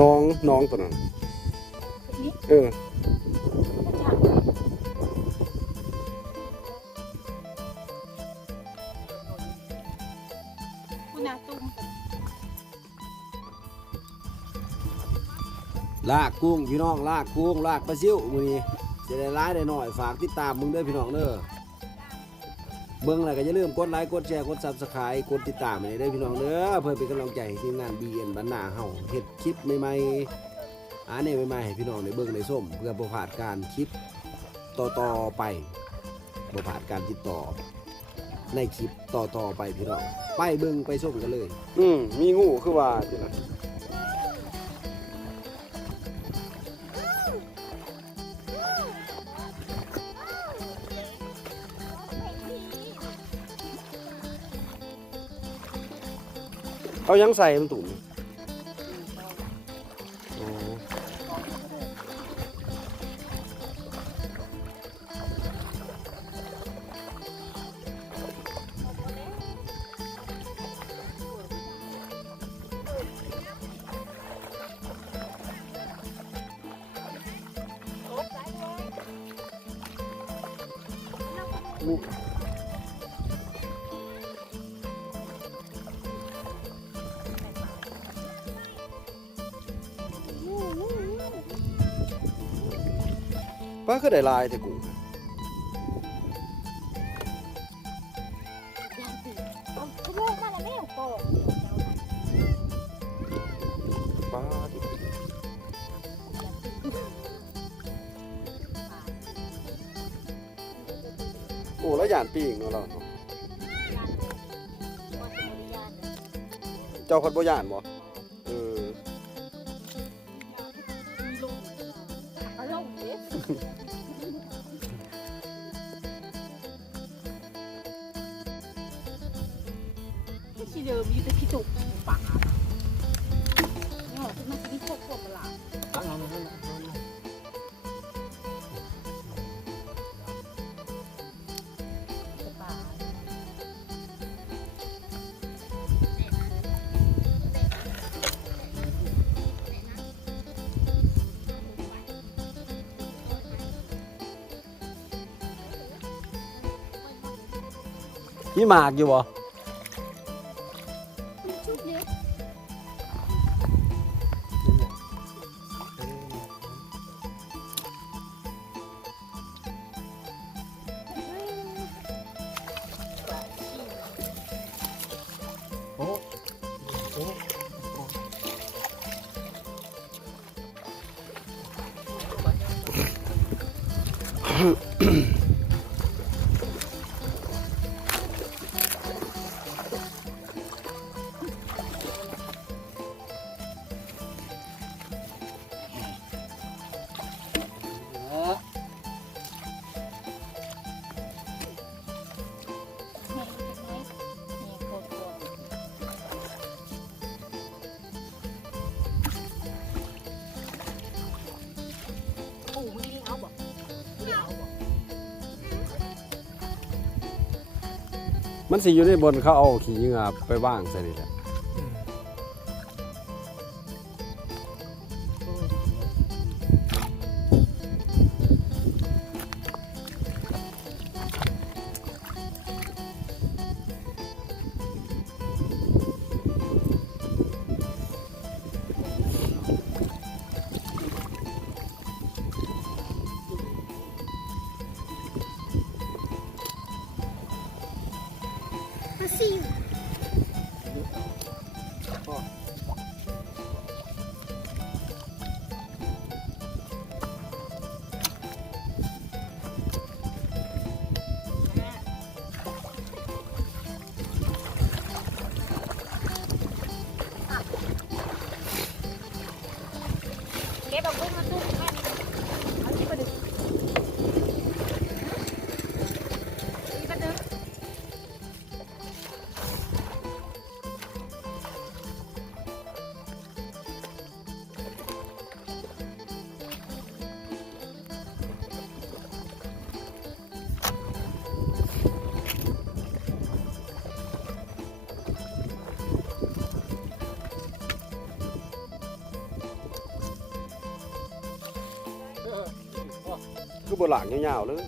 น้องตัวนั้นเออลากกุ้งพี่น้องลากกุ้งลากปลาซิวมื้อนี้จะได้ร้ายได้หน่อยฝากติดตามมึงด้วยพี่น้องเด้อเบิ่งอะไรก็อย่าลืมกดไลค์กดแชร์กด Subscribe กดติดตามให้ได้พี่น้องเด้อเพื่อเป็นกำลังใจให้ทีมงาน BN บ้านนาเฮาเฮ็ดคลิปใหม่ๆเนี่ยใหม่ๆให้พี่น้องได้เบิ่งได้ชมเพื่อบ่พลาดการคลิปต่อไปบ่พลาดการติดต่อในคลิปต่อไปพี่น้องไปเบิ่งไปชมกันเลยมีงูคือว่าจังนั้นเอายังใส่มันตุ่มป้าก็ได้ลายแต่กุ้งป้าดิโอ้แล้วหยานปีกเนาะเราเจ้าคนบ่หยานบ่ที่เดิมอยู่แต่ที่จุกป่าเนี่ยที่มันจะมีพวกประหลาดพี่หมากอยู่บ่มันสิอยู่ในบนเขาเอาขี้เหงื่อไปว่างใส่นี่แหละซิว เ คือบนหลังยาวๆเลย